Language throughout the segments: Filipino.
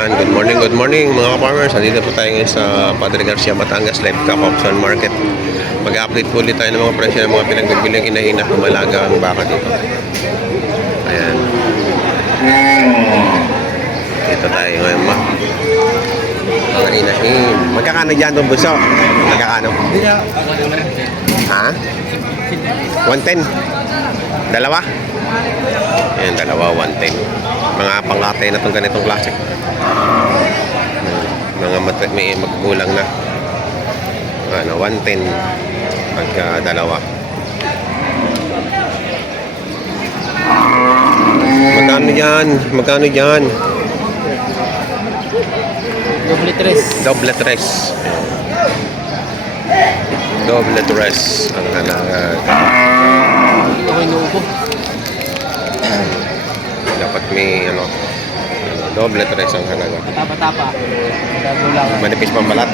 Yan, good morning mga ka-farmers. Nandito po tayo ngayon sa Padre Garcia, Batangas, Live Cup Auction Market. Mag-update po ulit tayo ng mga presyo ng mga pinagbibilang inahin na kumalaga ang baka dito. Ayan. Dito tayo ngayon mga inahin. Magkakano dyan doon bunso? Magkakano? Ha? 110? Dalawa? Ayan, dalawa, 110. Mga pangkatay na itong ganitong klase. Mga may magkulang na. Ano, 110 pagka dalawa. Magkano dyan? Magkano dyan? Doble tres. Doble tres. Doble tres ang halaga. Okay, nuupo. Dapat may ano, doble tres ang halaga. Tapa-tapa. Dagulangan. Manipis pang balat.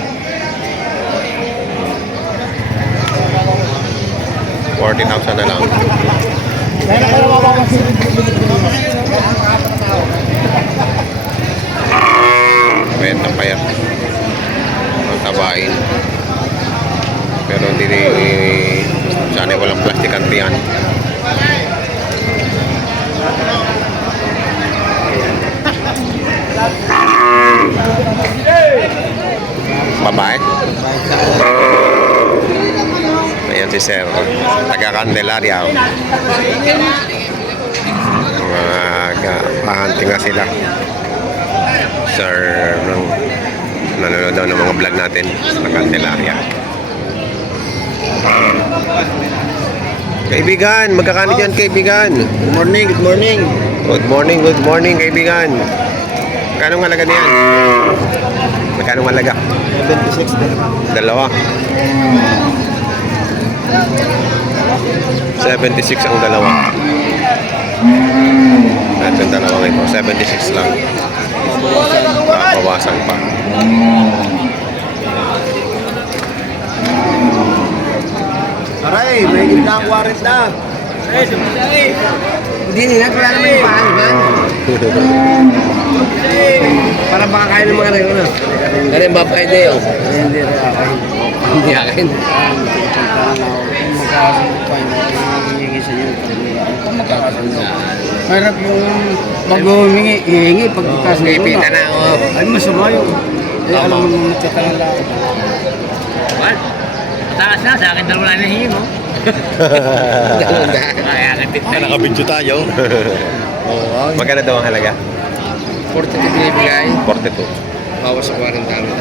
40,000 na lang. Benta pa yan. Ang tabain. Pero hindi sana walang plastic antiyan. Babae. Ayan si Sir, taga Candelaria. Pahanting nga sila. Sir, nanonood daw ng mga vlog natin sa Candelaria. Kaibigan, magkakano dyan kaibigan? Good morning, good morning. Good morning kaibigan. Magkano halaga niyan? Magkano halaga? 76 din. Dalawa. 76 ang dalawa. Ito yung dalawang ito. 76 lang. Pabawasan pa. Aray, may gitna ang warrant na. Hindi nila, wala naman yung paangan. Para baka kaya ng mga rin, ano? Kaya yung bapay day, oh. Hindi rin ako. Hindi akin. Harap yung mag-humingi, ihingi pagkakas na ito. Pipita na, oh. Ay, masama yun. Eh, alam mo, magkakalang lang. What? Mataas na, sa akin dalawa na hingin mo. Kaya kapit ka rin. Nakabidyo tayo. Magkano daw ang halaga? 42 binibigay. 42. Bawas sa 40 namin.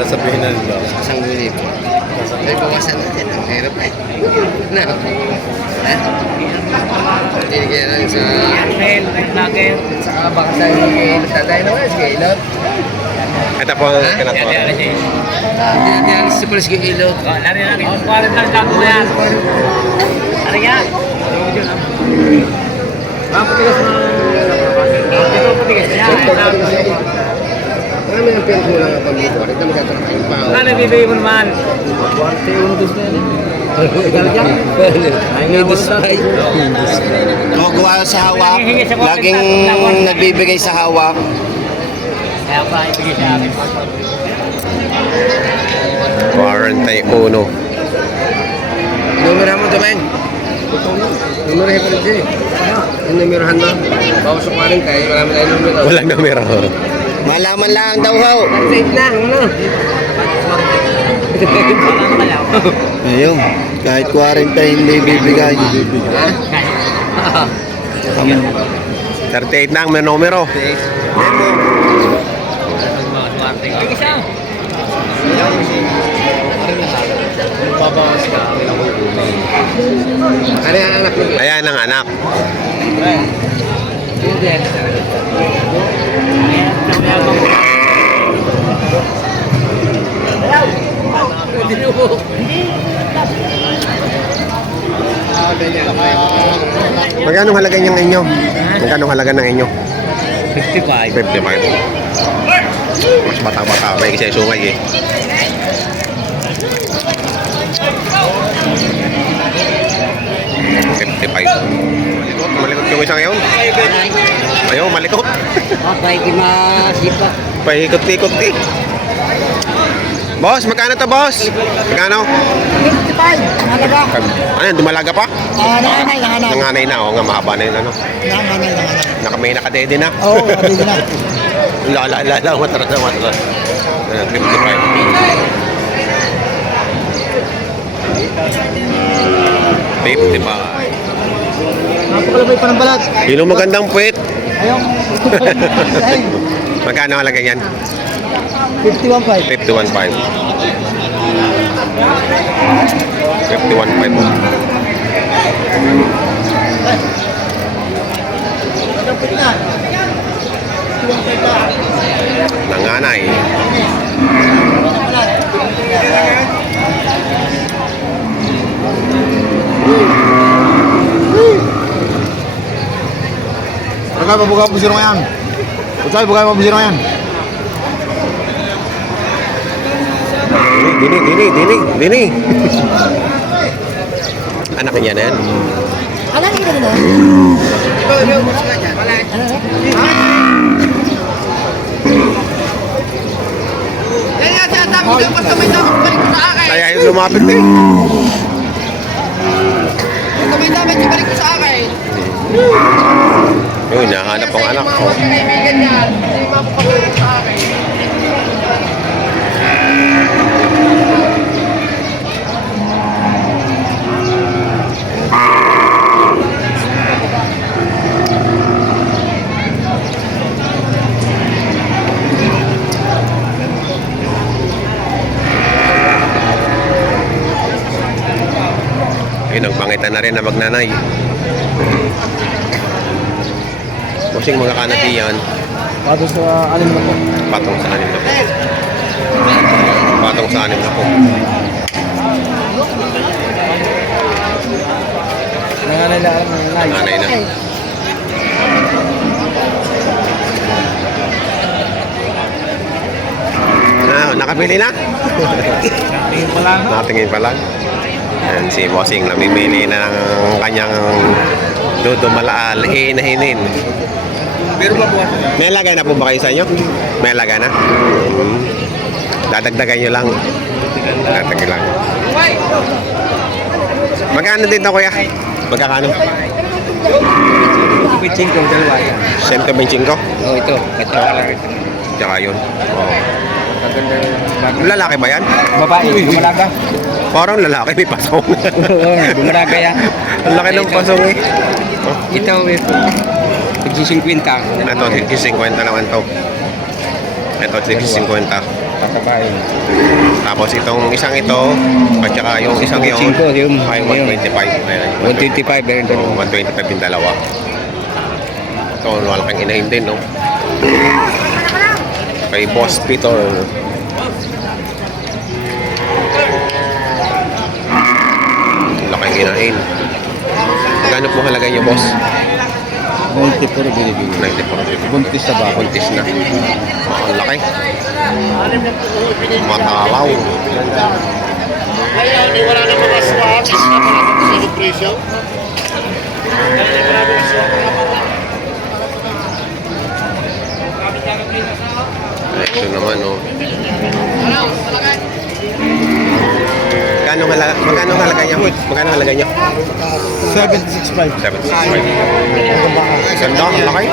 Sasabihin na nila. Isang gulip. Ay, bawasan natin. Ang hirap eh. Na. Ha? Hindi kaya lang sa... Naglager. Saka baka tayo tatay naman. Sige, ilot. Ito po ang kinatuwa. Hindi natin si Polis sige, ilot. Lari na rin. 40 lang gago na yan. Lari yan. Patigas na. Ito patigas yan. Marami ng pera mo lang ang pamilya. Bakit naman tatrapahin pa? Kano bibigay mo naman? 41 dos na yan. May display. Gumagawa sa hawak. Laging nagbibigay sa hawak. Kaya pa ibigay sa akin. 41. Numero mo, Domeng. Numero ko rin siya. Yung numerahan mo. Bawas sa 40 kaya marami tayong numero. Walang numero. Malaman lang daw ho. Safe na, ano? Ayun. Kahit 40 hindi bibigay. Ha? 38 na ang may numero. Babawas ka. Ano yung anak mo? Ayan ang anak. Magkano halaga niyang inyo? Magkano halaga ng inyo? 55. 55. Mas bata-bata. May isa yung sungay eh. 55. Malikot yung isa ngayon. Ayun. Ito, malikot. Bakit masipat? Paikot-ikot eh. Boss, magkano to, boss? Magkano? 55. Nangalaga. Ano, dumalaga pa? Nanganay. Nanganay na, oo nga, mahaba na yun, ano. Nanganay. May nakadede na. Oo, kabili na. Lala, matras. 55. Napakalabay pa ng balat. Yun ang magandang puwet. Ayong. Magkano halaga yan? 51.5. 51.5. 51.5. Kapit na. 51.5 pa. Nanganay. Buka po sino yan. Buka po sino yan. Dini. Anak niya na yan. Alam niyo na. Kaya yung lumapit eh. May dapat ibalik ko sa akin. Yun, nahanap ang anak ko. Kaibigan niya, hindi mapapagalit sa akin. Yun, nagpangitan na rin na magnanay. Busing mga kanati yan. Bago sa anim na po. Patong sa anim na po. Patong sa anim na po. Nanganay na ang nanay. Nanay na. Nakapili na? Tingin pa lang. Natingin pa lang. Ayan, si Bossing namimili na ng kanyang Dodo Malaal hinahinin. Pero mabuhat na. May lagay na po ba kayo sa inyo? May lagay na? Dadagdagan nyo lang. Dadagdagan lang. Magkano din to, kuya? Magkakano? 25 dalawa yan. 125? Oh, ito. Ito. Tsaka yun. Oh. Lalaki ba yan? Babae, dumalaga. Parang lalaki, may pasong. Dumalaga yan. Ang laki ng pasong eh. Ito, 50. Ito, 50 naman to. Ito, 50. Patabayin. Tapos itong isang ito, at saka yung isang yun, 125, yung ay 125. Ayan, 125, meron din. Oo, 125 yung dalawa. Ito, malaking inahin din, no? Kay Boss Peter. Laking inahin. Magkano po halaga niyo, boss? 90 po binibigyan. 94. Buntis sa bako. Buntis na. Ang laki. Matalaw. Ngayon, wala na mga swab. Sa presyo. Ito naman, oh. Magkano halaga niya? Magkano halaga niya? 76.5. 76.5. Ganda, ang laki.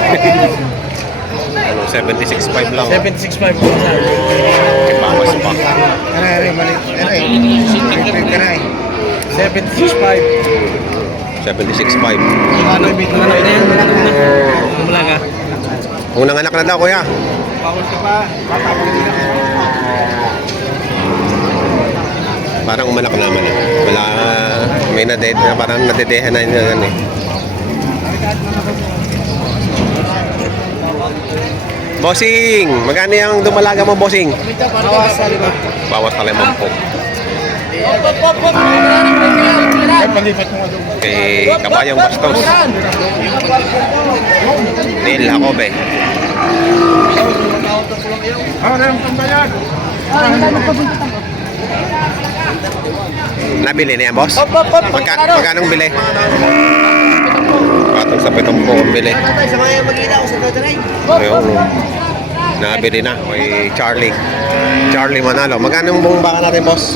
Ano, 76.5 lang. 76.5 po sa. Bawas pa. Aray, mali. Aray. 76.5. 76.5. Ano yung bito na yan? Dumalaga. Unang anak na daw, kuya. Bawal ka pa. Patapang din ako. Parang umanak naman. Wala, may parang nadedehan na yun eh. Bossing! Magkano yung dumalaga mo, bossing? Bawas sa lima. Bawas ka 50 po. Palipat mo nga doon. Kay Kabayong Bastos. Neil Jacobe. Nabili na yan, boss? Magkanong bili? Patong sa 70 ang bili. Sa mga mag-ina ako sa Yung nabili na kay Charlie Manalo. Magkano yung buong baka natin, boss?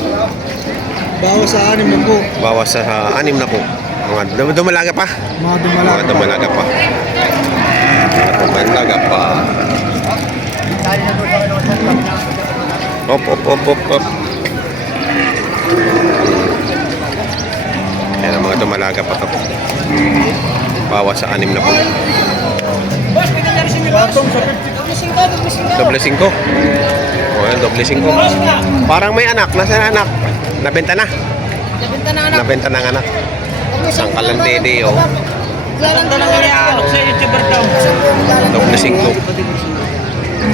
Bawas sa 6 na po. Bawas sa 6 na po. Mga dumalaga pa. Mga Mga dumalaga pa. Mga dumalaga pa. Op. Yan ang mga dumalaga pa to. Bawas sa 6 na po. Doble 5. O yan, doble 5. Parang may anak. Nasaan anak? Nabenta na. Nabenta na ang anak. Isang kalandede, oh. Ganda na nga alok sa YouTuber daw. Doble 5.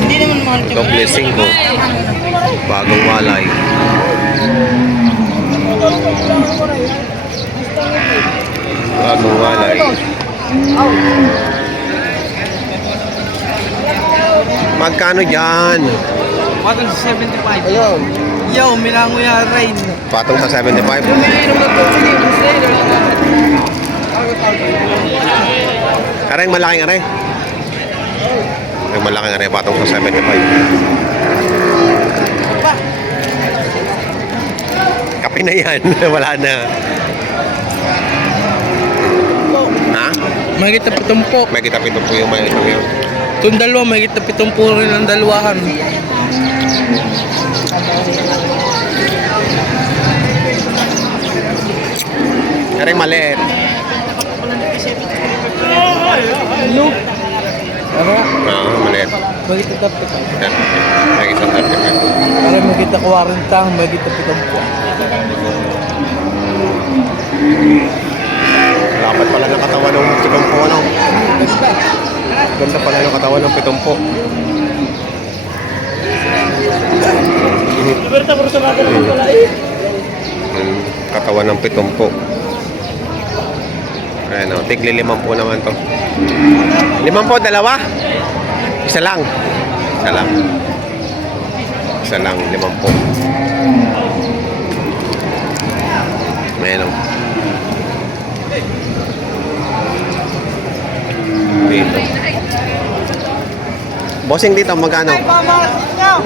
Hindi naman mahal ito. Doble 5. Bagong walay. Bagong walay. Magkano dyan? Patang sa 75. Yo, milango yan, Rain. Patong sa 75. Aray, malaking aray. Ay, malaking aray. Patong sa 75. Kape na yan. Wala na. Ha? Mahigit na 70. May kita pito po yung may ito yun. Itong dalawa, mahigit na 70 rin ang dalawahan. Aray, maliit. Ano? Maliit. Mahigit na 35. Yan. May isang 35. Para mahigit na 40, mahigit na 70. Dapat pala ng katawan ng pitumpo, ano? Ganda pala ng katawan ng pitumpo. Katawan ng pitumpo. Ayan o, tigli 5 naman to. 5, dalawa? Isa lang. Isa lang. Isa lang, 5. Ayan o. Dito. Bossing dito, magkano?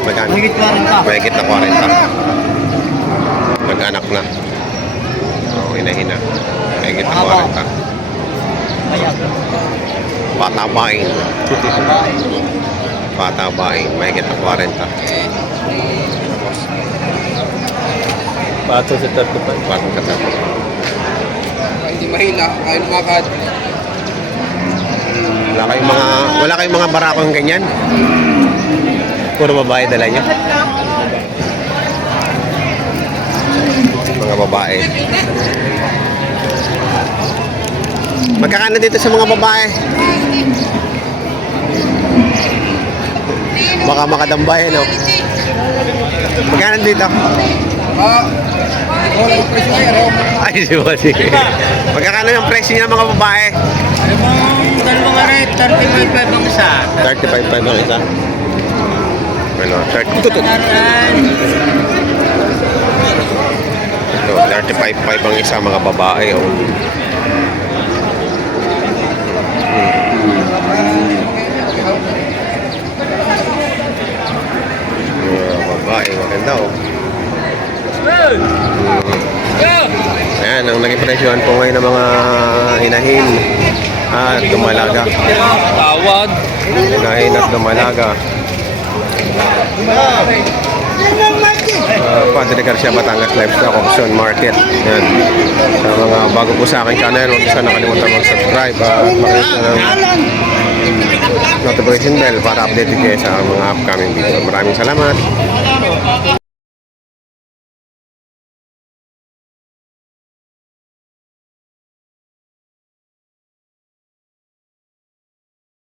Magkano? Mahigit 40. Mahigit na 40. Mag-anak na. Oo, hina-hina. Mahigit na 40. Patabain. Patabain. Mahigit na 40. Pato sa 35. Patong ka tapos. Hindi mahila, kahit makad. Wala kayong mga barakong ganyan? Puro babae dala niyo? Mga babae. Magkakano dito sa mga babae? Baka makadambay, no? Magkano dito? Ay, di ba sige. Magkakano yung presyo ng mga babae? Yung dalawang aray, 35 ang isa. 35 ang isa. Ano, 30. Ito, ito, 35 ang isa mga babae. Oh. Babae, maganda oh. Ayan, ang naging presyohan po ngayon ng mga inahin at dumalaga. Tawad. Inahin at dumalaga. Padre Garcia, Batangas Livestock Auction Market. Yan. Sa mga bago po sa aking channel, huwag sana nakalimutan mag-subscribe at makita ng notification bell para updated kayo sa mga upcoming video. Maraming salamat.